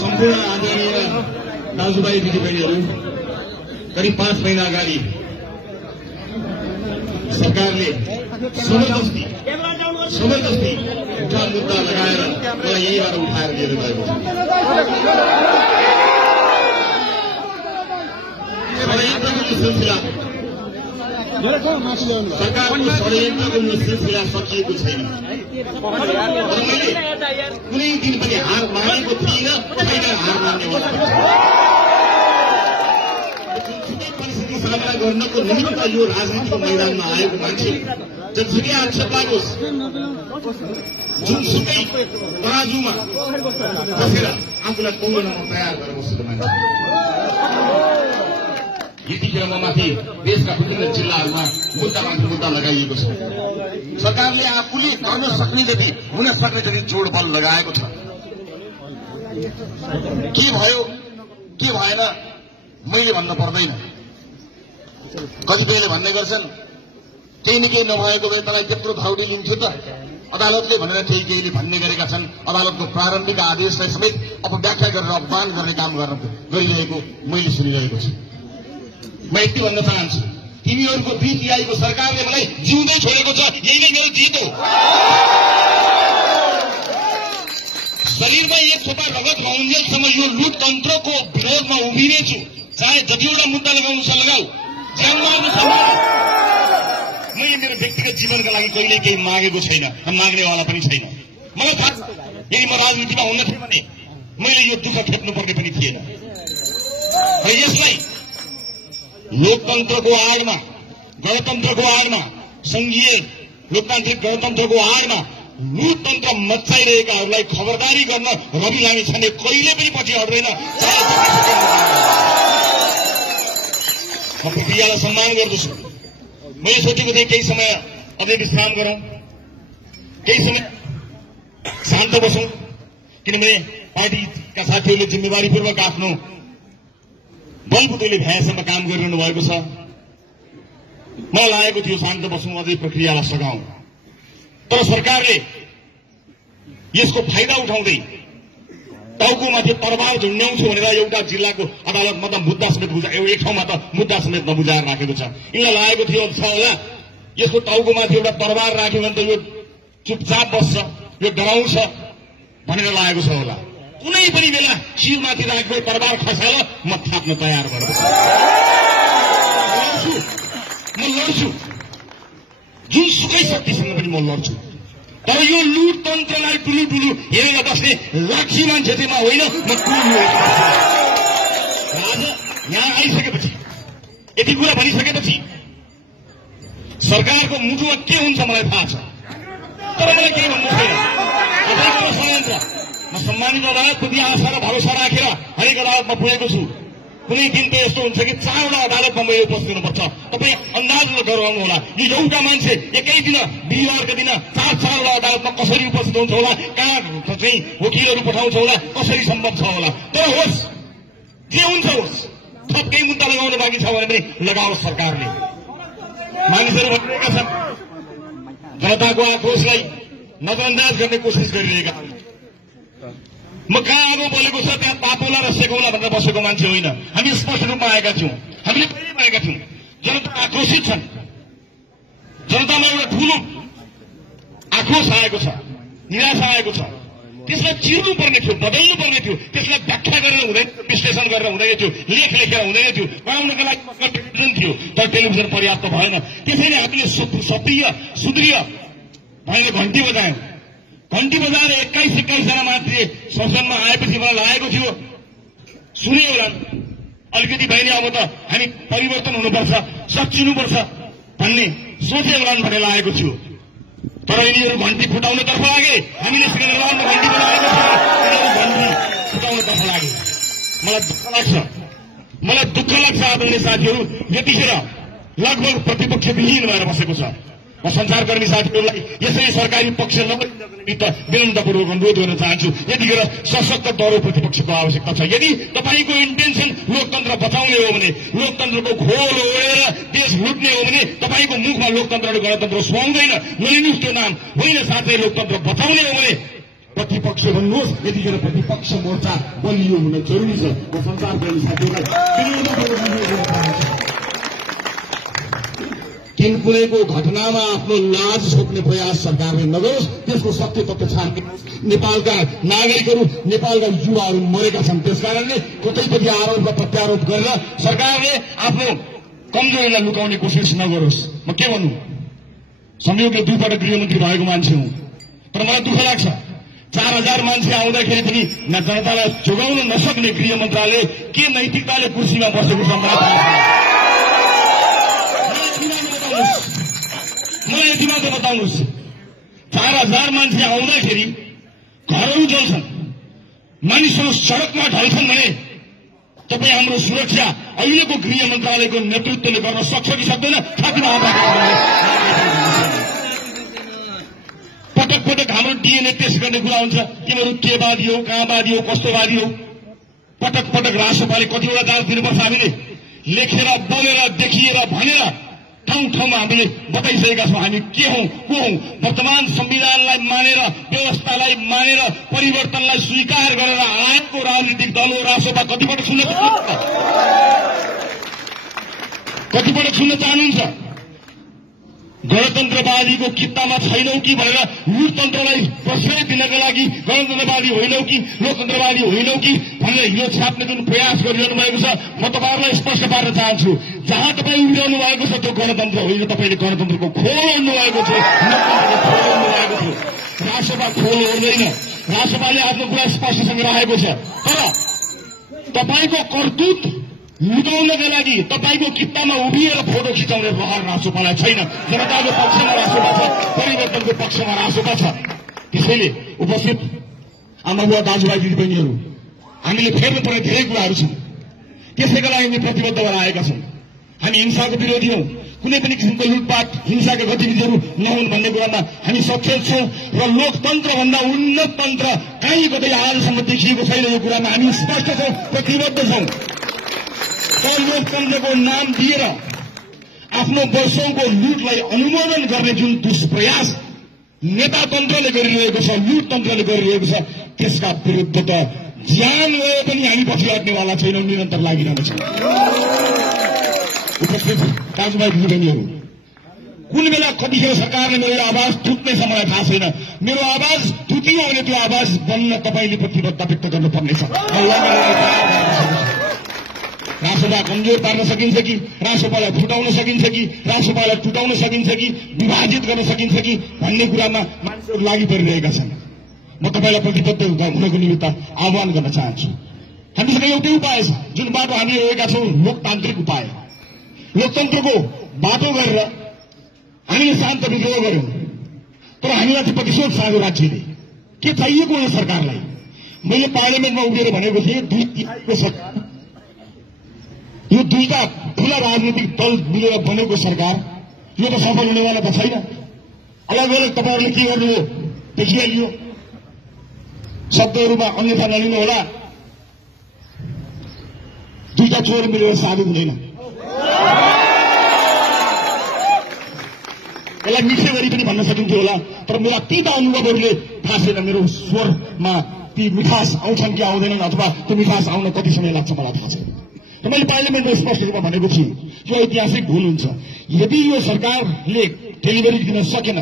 सम्पूर्ण आदरणीय दाजुभाइ दिदीबहिनीहरू, करिब 5 महिना अगाडि सरकारले जबरजस्ती एउटा मुद्दा लगाएर मलाई यहीँबाट उठाएर दिएर गएको छ। सरकारको षड्यन्त्रको सिलसिला सकिएको छैन। मैले कुनै दिन पनि हार मानेको थिइनँ, छैन हार मान्ने अवस्था। जुनसुकै परिस्थिति सामना गर्नको निमित्त यो राजनीतिको मैदानमा आएको मान्छे जतिसुकै आक्षेप लागोस्, जुनसुकै तराजुमा बसेर आफूलाई तौलनमा तयार गरेर बसेको मान्छे। यतिखेर म माथि देशका विभिन्न जिल्लाहरूमा मुद्दामाथि मुद्दा लगाइएको छ। सरकारले आफूले गर्न सक्ने जति, हुन सक्ने जति जोड बल लगाएको छ। के भयो के भएन मैले भन्न पर्दैन। कतिपयले भन्ने गर्छन् केही न केही नभएको भए तपाईँ त्यत्रो धौडी लिन्थ्यो त, अदालतले भनेर केहीले भन्ने गरेका छन्। अदालतको प्रारम्भिक आदेशलाई समेत अपव्याख्या गरेर अपमान गर्ने काम गरिरहेको मैले सुनिरहेको छु। म यति भन्न चाहन्छु, तिमीहरूको 2 तिहाईको सरकारले मलाई जिउँदै छोडेको छ, यही नै मेरो जित हो। शरीरमा एक थोपा रगत नहुन्जेलसम्म यो लुट तन्त्रको विरोधमा उभिनेछु। चाहे जतिवटा मुद्दा लगाउनु छ लगाऊ, ज्यान मार्नु छ। मैले मेरो व्यक्तिगत जीवनका लागि कहिल्यै केही मागेको छैन, माग्नेवाला पनि छैन। मलाई थाहा छ यदि म राजनीतिमा हुन थिएँ भने मैले यो दुःख खेप्नुपर्ने पनि थिएन। र यसलाई लोकतन्त्रको आडमा, गणतन्त्रको आडमा, संघीय लोकतान्त्रिक गणतन्त्रको आडमा लुटतन्त्र मच्चाइरहेकाहरूलाई खबरदारी गर्न रवि लामिछाने कहिले पनि पछि हट्दैन। म प्रक्रियालाई सम्मान गर्दछु। मैले सोचेको थिएँ केही समय अझै विश्राम गरौं, केही समय शान्त बसौं, किनभने पार्टीका साथीहरूले जिम्मेवारीपूर्वक आफ्नो बलबुतोले भ्याएसम्म काम गरिरहनु भएको छ। मलाई लागेको थियो शान्त बसौं, अझै प्रक्रियालाई सघाउँ। तर सरकारले यसको फाइदा उठाउँदै टाउकोमाथि तरबार झुन्ड्याउँछु भनेर एउटा जिल्लाको अदालतमा त मुद्दा समेत एक ठाउँमा त मुद्दा समेत नबुझाएर राखेको छ। यिनलाई लागेको थियो होला यसको टाउकोमाथि एउटा तरबार राख्यो भने त यो चुपचाप बस्छ, यो डराउँछ भनेर लागेको छ होला। कुनै पनि बेला शिरमाथि राख्दै तरबार खसाल म थाप्न तयार गर्छु। म लड्छु, जुनसुकै शक्तिसँग पनि म लड्छु। तर यो लुटतन्त्रलाई टुलु हेरेर बस्ने लाठी मान्छे चाहिँ म होइन। म आज यहाँ आइसकेपछि यति कुरा भनिसकेपछि सरकारको मुटुमा के हुन्छ मलाई थाहा छ। तर मलाई केही भन्नु छैन। अदालतको षड्यन्त्र, म सम्मानित अदालतको आशा र भरोसा राखेर हरेक अदालतमा पुगेको छु। कुनै दिन त यस्तो हुन्छ कि 4वटा अदालतमा मैले उपस्थित हुनुपर्छ। तपाईँ अन्दाज गराउनु होला यो एउटा मान्छे एकै दिन बिहिबारको दिन 4-4वटा अदालतमा कसरी उपस्थित हुन्छ होला, कहाँ चाहिँ वकिलहरू पठाउँछ होला, कसरी सम्भव छ होला। तर होस् जे हुन्छ होस्, थप केही मुद्दा लगाउन बाँकी छ भने पनि लगाओस् सरकारले। मानिसहरू भनिरहेका छन् जनताको आक्रोशलाई नजरअन्दाज गर्ने कोसिस गरिरहेका छन्। म कहाँ आगो बोलेको छ त्यहाँ तापौला र सेकौला भनेर बसेको मान्छे होइन। हामी स्पष्ट रूपमा आएका थियौँ, हामीले पहिले भएका थियौँ। जनता आक्रोशित छन्, जनतामा एउटा ठूलो आक्रोश आएको छ, निराशा आएको छ। त्यसलाई चिर्नु पर्ने थियो, बदल्नु पर्ने थियो। त्यसलाई व्याख्या गरेर हुँदैन, विश्लेषण गरेर हुँदैन थियो, लेख लेखेर हुँदैन थियो। बनाउनको लागि टेलिभिजन थियो, तर टेलिभिजन पर्याप्त भएन। त्यसैले हामीले सुदृढ भनेर घन्टी बजायौँ। घन्टी बजाएर 21 जना मान्छे संसदमा आएपछि मलाई लागेको थियो सुन्यो होला अलिकति बहिनी अब त हामी परिवर्तन हुनुपर्छ, सच्चिनुपर्छ भन्ने सोचे होला भन्ने लागेको थियो। तर यिनीहरू घन्टी फुटाउनेतर्फ लागे, हामीले सिनेमामा घन्टी बजाएको छ, घन्टी फुटाउनेतर्फ लागे। मलाई दुःख लाग्छ आदरणीय साथीहरू, यतिखेर लगभग प्रतिपक्ष विहीन भएर बसेको छ। म संचारकर्मी साथीहरूलाई यसरी सरकारी पक्ष विनम्रपूर्वक अनुरोध गर्न चाहन्छु, यतिखेर सशक्त दह्रो प्रतिपक्षको आवश्यकता छ। यदि तपाईँको इन्टेन्सन लोकतन्त्र बचाउने हो भने, लोकतन्त्रको घोल ओढेर देश लुट्ने हो भने तपाईँको मुखमा लोकतन्त्र र गणतन्त्र सुहाउँदैन। नलिनुहोस् त्यो नाम होइन। साथै लोकतन्त्र बचाउने हो भने प्रतिपक्ष भन्नुहोस्, यतिखेर प्रतिपक्ष मोर्चा बलियो हुन जरुरी छ। म संसारप्रेमी साथीहरूलाई कुनैको घटनामा आफ्नो लाज छोप्ने प्रयास सरकारले नगरोस्, त्यसको सत्य तथ्य छानबिन। नेपालका नागरिकहरू, नेपालका युवाहरू मरेका छन्। त्यसकारणले कतैपट्टि आरोप र प्रत्यारोप गरेर सरकारले आफ्नो कमजोरीलाई लुकाउने कोसिस नगरोस्। म के भन्नु, संयोगले 2 पटक गृहमन्त्री भएको मान्छे हुँ, तर मलाई दुःख लाग्छ 4000 मान्छे आउँदाखेरि पनि जनतालाई जोगाउन नसक्ने गृह मन्त्रालय के नैतिकताले कुर्सीमा बसेको छ मलाई यति मात्र बताउनुहोस्। 4000 मान्छे आउँदाखेरि घरहरू जल्छन्, मानिसहरू सड़कमा ढल्छन् भने तपाईँ हाम्रो सुरक्षा अहिलेको गृह मन्त्रालयको नेतृत्वले गर्न सक्छ कि सक्दैन? पटक पटक हाम्रो डीएनए टेस्ट गर्ने कुरा हुन्छ, तिमीहरू के वादी हो, कहाँ वादी हो, कस्तो वादी हो। पटक पटक राष्ट्रपाले कतिवटा जाँच दिनुपर्छ। हामीले लेखेर, बोलेर, देखिएर, भनेर ठाउँ ठाउँमा हामीले बताइसकेका छौँ हामी के हौं, को हौं। वर्तमान संविधानलाई मानेर, व्यवस्थालाई मानेर, परिवर्तनलाई स्वीकार गरेर आएको राजनीतिक दल हो रासोपा। कतिपटक सुन्न चाहनुहुन्छ? गणतन्त्रवादीको कित्तामा छैनौ कि भनेर लुटतन्त्रलाई प्रश्रय दिनका लागि गणतन्त्रवादी होइनौ कि लोकतन्त्रवादी होइनौ कि भनेर हिलो छाप्ने जुन प्रयास गरिरहनु भएको छ, म तपाईँहरूलाई स्पष्ट पार्न चाहन्छु। जहाँ तपाईँ उभिरहनु भएको छ त्यो गणतन्त्र होइन, तपाईँले गणतन्त्रको खोल ओर्नु भएको छ, लोकतन्त्रको खोल ओर्नु भएको थियो। रासोपा खोल ओर्दैन, रासोपाले आफ्नो कुरा स्पष्टसँग राखेको छ। तर तपाईँको करतुत लुकाउनका लागि तपाईँको कित्तामा उभिएर फोटो खिचाउने रहर रासोपालाई छैन। जनताको पक्षमा रासोपा छ, परिवर्तनको पक्षमा रासोपा छ। त्यसैले उपस्थित आमाबुवा, दाजुभाइ, दिदीबहिनीहरू, हामीले फेर्नुपर्ने धेरै कुराहरू छन्। त्यसैका लागि हामी प्रतिबद्ध भएर आएका छौँ। हामी हिंसाको विरोधी हौं, कुनै पनि किसिमको लुटपाट, हिंसाका गतिविधिहरू नहुन् भन्ने कुरामा हामी सचेत छौं र लोकतन्त्रभन्दा उन्नत तन्त्र कहीँ कतै आजसम्म देखिएको छैन। यो कुरामा हामी स्पष्ट छौं, प्रतिबद्ध छौं। तर लोकतन्त्रको नाम दिएर आफ्नो वर्षौंको लुटलाई अनुमोदन गर्ने जुन दुष्प्रयास नेतातन्त्रले गरिरहेको छ, लुटतन्त्रले गरिरहेको छ, त्यसका विरुद्ध त ज्यान गए पनि हामी पछि हट्नेवाला छैनौं, निरन्तर लागिरहनेछौं। उपस्थित दाजुभाइ दिदीबहिनीहरू, कुन बेला कतिखेर सरकारले मेरो आवाज टुट्नेछ मलाई थाहा छैन। मेरो आवाज टुटियो भने त्यो आवाज बन्न तपाईँले प्रतिबद्धता व्यक्त गर्नुपर्नेछ। रासोपा कमजोर पार्न सकिन्छ कि, रासोपालाई फुटाउन सकिन्छ कि, रासोपालाई टुटाउन सकिन्छ कि, विभाजित गर्न सकिन्छ कि भन्ने कुरामा मान्छेहरू लागि परिरहेका छन्। म तपाईँलाई प्रतिबद्ध हुनको निमित्त आह्वान गर्न चाहन्छु। हामीसँग एउटै उपाय छ, जुन बाटो हामी रहेका छौं, लोकतान्त्रिक उपाय। लोकतन्त्रको बाटो गरेर हामीले शान्त विद्रोह गर्यौं, तर हामीमाथि प्रतिशोध साँगो राज्यले के चाहिएको हो सरकारलाई। मैले पार्लियामेन्टमा उभिएर भनेको थिएँ, 2/3 सरकार, यो दुईटा ठूला राजनीतिक दल मिलेर बनेको सरकार, यो त सफल हुनेवाला त छैन। अलग अलग तपाईँहरूले के गर्नुभयो देखिहालियो। शब्दहरूमा अन्यथा नलिनु होला। दुईटा चोर मिलेर साधु हुँदैन। यसलाई मिठे गरी पनि भन्न सकिन्थ्यो होला, तर मेरा तीता अनुभवहरूले थाहा छैन मेरो स्वरमा ती मिठास आउँछन् कि आउँदैनन्, अथवा त्यो मिठास आउन कति समय लाग्छ मलाई थाहा छैन। त मैले पार्लियामेन्टमा स्पष्ट रूपमा भनेको छु, यो ऐतिहासिक भूल हुन्छ। यदि यो सरकारले डेलिभरी दिन सकेन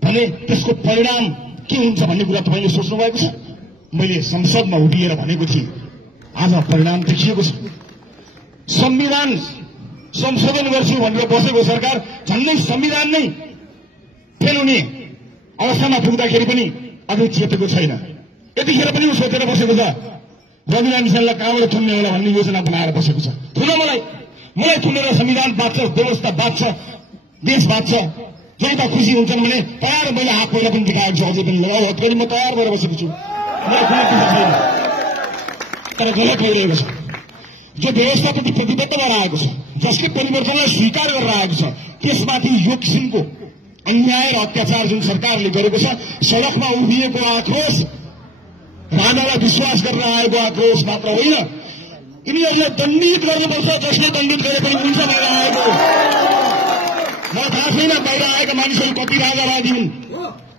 भने त्यसको परिणाम के हुन्छ भन्ने कुरा तपाईँले सोच्नु भएको छ। मैले संसदमा उभिएर भनेको थिएँ, आज परिणाम देखिएको छ। संविधान संशोधन गर्छु भनेर बसेको सरकार झन्डै संविधान नै फेल हुने अवस्थामा पुग्दाखेरि पनि अझै चेतेको छैन। यतिखेर पनि सोचेर बसेको छ रविना मिसनलाई कहाँबाट थुन्ने होला भन्ने योजना बनाएर बसेको छ। थुन मलाई थुनेर संविधान बाँच्छ, व्यवस्था बाँच्छ, देश बाँच्छ, जनता खुसी हुन्छन् भने तयार। मैले हात पहिला पनि देखाएको छु, अझै पनि लगाऊ हत्केरी म तयार भएर बसेको छु। मलाई कुनै खुसी छैन, तर गलत भइरहेको छ। जो व्यवस्थाप्रति प्रतिबद्ध भएर आएको छ, जसले परिवर्तनलाई स्वीकार गरेर आएको छ, त्यसमाथि यो किसिमको अन्याय र अत्याचार जुन सरकारले गरेको छ, सड़कमा उभिएको आक्रोश राजालाई विश्वास गरेर आएको आक्रोश मात्र होइन, यिनीहरूले दण्डित गर्नुपर्छ। जसले दण्डित गरे पनि हुन्छ भनेर आएको। मलाई थाहा छैन बाहिर आएका मानिसहरू कति राजावादी हुन्,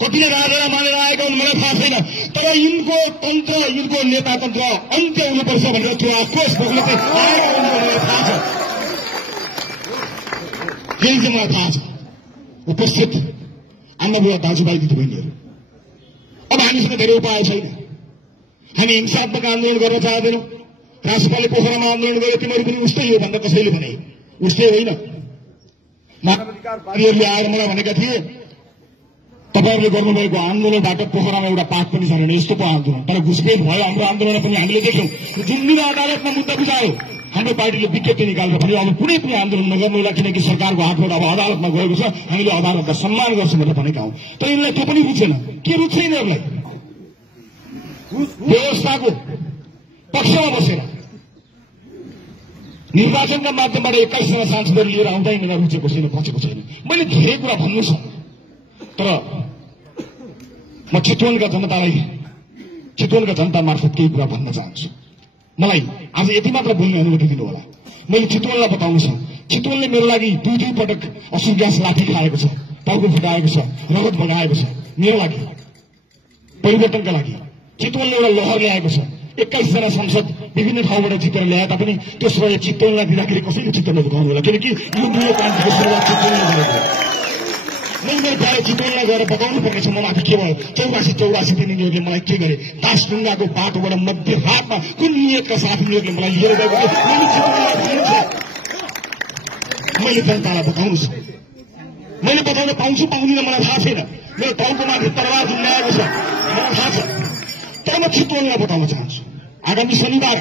कतिले राजालाई मानेर आएका हुन्, मलाई थाहा छैन। तर यिनको तन्त्र यिनको नेता तन्त्र अन्त्य हुनुपर्छ भनेर त्यो आक्रोश भोग्न चाहिँ आएका हुन् मलाई थाहा छ। यही चाहिँ मलाई थाहा छ। उपस्थित आमाबुवा दाजुभाइ दिदीबहिनीहरू, अब हामीसँग धेरै उपाय छैन। हामी हिंसात्मक आन्दोलन गर्न चाहँदैनौँ। राष्ट्रपालले पोखरामा आन्दोलन गरे, तिमीहरू पनि उस्तै हो भनेर कसैले भने उस्तै होइन। मानवाधिकारवादीहरूले आएर मलाई भनेका थिए तपाईहरूले गर्नुभएको आन्दोलनबाट पोखरामा एउटा पाठ पनि छैन, यस्तो पो आन्दोलन। तर घुसपेट भयो हाम्रो आन्दोलन पनि हामीले देख्यौं। जुन दिन अदालतमा मुद्दा बुझायो हाम्रो पार्टीले विज्ञप्ति निकालेर भन्यो अब कुनै पनि आन्दोलन नगर्नु होला, किनकि सरकारको हातबाट अब अदालतमा गएको छ, हामीले अदालतलाई सम्मान गर्छौँ भनेर भनेका हौं। तर यिनलाई त्यो पनि रुचेन। के रुच्छ यिनीहरूलाई? व्यवस्थाको पक्षमा बसेर निर्वाचनका माध्यमबाट 21 जना सांसदहरू लिएर आउँदा यिनीहरूलाई रुचेको छैन, पचेको छैन। मैले धेरै कुरा भन्नु छ, तर म चितवनका जनता मार्फत केही कुरा भन्न चाहन्छु। मलाई आज यति मात्र बोल्ने अनुमति दिनु होला। मैले चितवनलाई बताउनु छ, चितवनले मेरो लागि दुई पटक असुर ग्यास लाठी खाएको छ, टाउको फुटाएको छ, रगत बगाएको छ। मेरो लागि परिवर्तनका लागि चितवनले एउटा लहर ल्याएको छ। 21 जना सांसद विभिन्न ठाउँबाट जितेर ल्याए तापनि त्यो श्रेय चितवनलाई दिँदाखेरि कसैले चित्त नबुझाउनु होला, किनकि यो दुई क्रान्तिको सुरुवात चितवनले गरेको। मैले प्रायः चितवनलाई गएर बताउनु पर्नेछ मलाई के भयो। 84 दिन यिनीहरूले मलाई के गरे? दासढुङ्गाको बाटोबाट मध्य हातमा कुन नियतका साथ यिनीहरूले मलाई लिएर गएको मैले चितवनलाई भन्नु छ। मैले जनतालाई बताउनु छ। मैले बताउन पाउँछु पाउँदिन मलाई थाहा छैन। मेरो टाउको माथि तरवार झुन्डाएको छ मलाई थाहा छ। तर म चितवनलाई बताउन चाहन्छु, आगामी शनिबार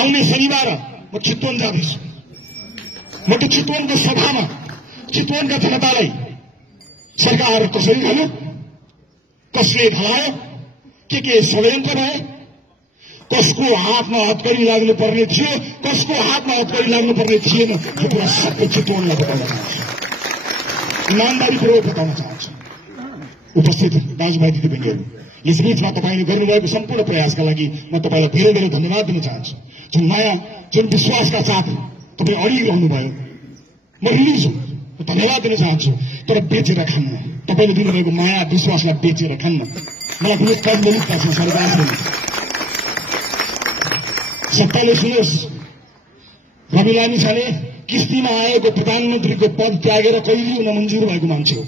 आउने शनिबार म चितवन जाँदैछु। म त्यो चितवनको सभामा चितवनका जनतालाई सरकार कसरी ढल्यो, कसले ढलायो, के षड्यन्त्र भयो, कसको हातमा हतकडी लाग्नु पर्ने थियो, कसको हातमा हतकडी लाग्नु पर्ने थिएन, त्यो कुरा सबै चितवनलाई बताउन चाहन्छु। इमानदारीपूर्वक बताउन चाहन्छु। उपस्थित दाजुभाइ दिदीबहिनीहरू, यस बीचमा तपाईँले गर्नुभएको सम्पूर्ण प्रयासका लागि म तपाईँलाई धेरै धेरै धन्यवाद दिन चाहन्छु। जुन माया, जुन विश्वासका साथ तपाईँ अडिरहनु भयो, म ऋणी छु, धन्यवाद दिन चाहन्छु। तर बेचेर खान्न, तपाईँले दिनुभएको माया विश्वासलाई बेचेर खान्न। मलाई कुनै कर्मलिप्ता छ सरकारले। सत्ताले सुनोस्, रवि लामिछाने किस्तीमा आएको प्रधानमन्त्रीको पद त्यागेर कहिले हुन मन्जुर भएको मान्छे हो।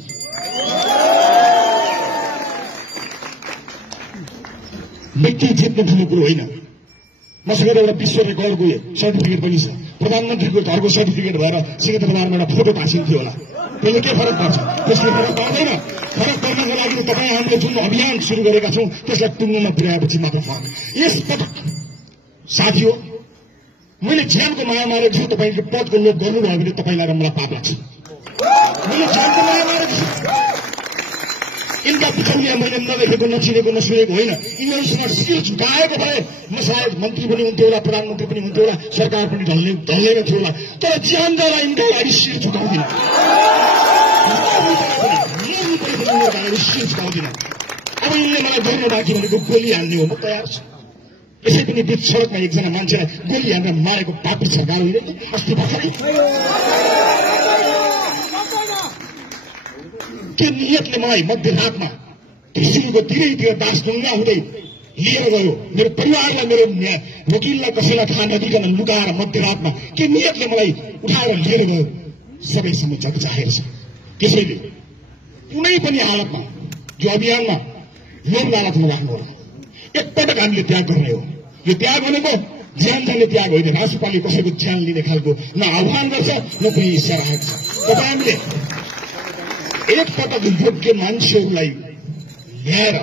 व्यक्ति जित्ने ठुलो कुरो होइन। मसँग एउटा विश्व रेकर्डको सर्टिफिकेट पनि छ। प्रधानमन्त्रीको घरको सर्टिफिकेट भएर सिंहदरबारमा एउटा फोटो टाँसिन्थ्यो होला। त्यसले के फरक पर्छ? त्यसले फरक पर्दैन। फरक पर्नको लागि तपाईँ हामीले जुन अभियान सुरु गरेका छौं त्यसलाई टुङ्गोमा पुर्याएपछि मात्र फरक। यस पटक साथी हो, मैले ज्यानको माया मारेको छु। तपाईँको पदको लोभ गर्नुभयो भने तपाईँलाई र मलाई पाप लाग्छ। मैले ज्यानको माया मारेको छु। यिनका बिचौलिया मैले नदेखेको, नचिनेको, नसुनेको होइन। यिनीहरूसँग शिर झुकाएको भए म सायद मन्त्री पनि हुन्थ्यो होला, प्रधानमन्त्री पनि हुन्थ्यो होला, सरकार पनि ढल्दैन थियो होला। तर ज्यान जाँदा यिनको लागि शिर झुकाउँदिन, शिर झुकाउँदिन। अब यिनले मलाई गर्न बाँकी भनेको गोली हान्ने हो, म तयार छु। यसै पनि बीच सड़कमा एकजना मान्छेलाई गोली हानेर मारेको पापी सरकार होइन अस्ति भर्खरै। त्यो नियतले मलाई मध्यरातमा ढिसिङको तिरैतिर दासढुङ्गा हुँदै लिएर गयो। मेरो परिवारलाई, मेरो वकिललाई कसैलाई थाहा नदिकन लुकाएर मध्यरातमा के नियतले मलाई उठाएर लिएर गयो, सबैसँग जग जाहेर छ। त्यसैले कुनै पनि हालतमा यो अभियानमा लोभ लालचमा लाग्नु होला। एकपटक हामीले त्याग गर्ने हो। यो त्याग भनेको ज्यान जाने त्याग होइन। राष्ट्रपालले कसैको ज्यान लिने खालको न आह्वान गर्छ न कुनै इसारा छ। तपाईहरूले एकपटक योग्य मान्छेहरूलाई ल्याएर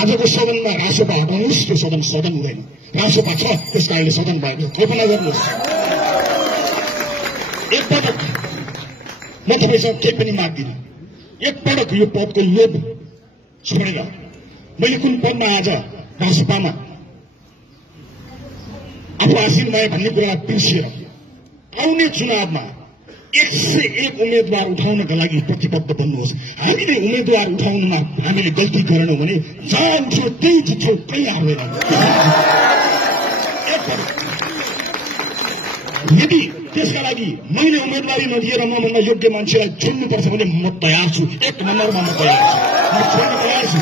आजको सदनमा रासोपा हटाउनुहोस्। त्यो सदन हुँदैन। रासोपा छ, त्यस कारणले सदन भएको कल्पना गर्नुहोस्। एकपटक म तपाईँसँग केही पनि माग्दिनँ। एकपटक यो पदको लोभ छोडेर मैले कुन पदमा आज रासोपामा आफू आसीन भए भन्ने कुरालाई बिर्सिएर आउने चुनावमा 101 उम्मेद्वार उठाउनका लागि प्रतिबद्ध बन्नुहोस्। हामीले उम्मेद्वार उठाउनुमा हामीले गल्ती गरेनौँ भने जहाँ उठ्यो त्यही जित्छौँ, कहीँ हार्दैन। यदि त्यसका लागि मैले उम्मेदवारी नदिएर मभन्दा योग्य मान्छेलाई चुन्नुपर्छ भने म तयार छु। 1 नम्बरमा म तयार छु, म छोड्न तयार छु।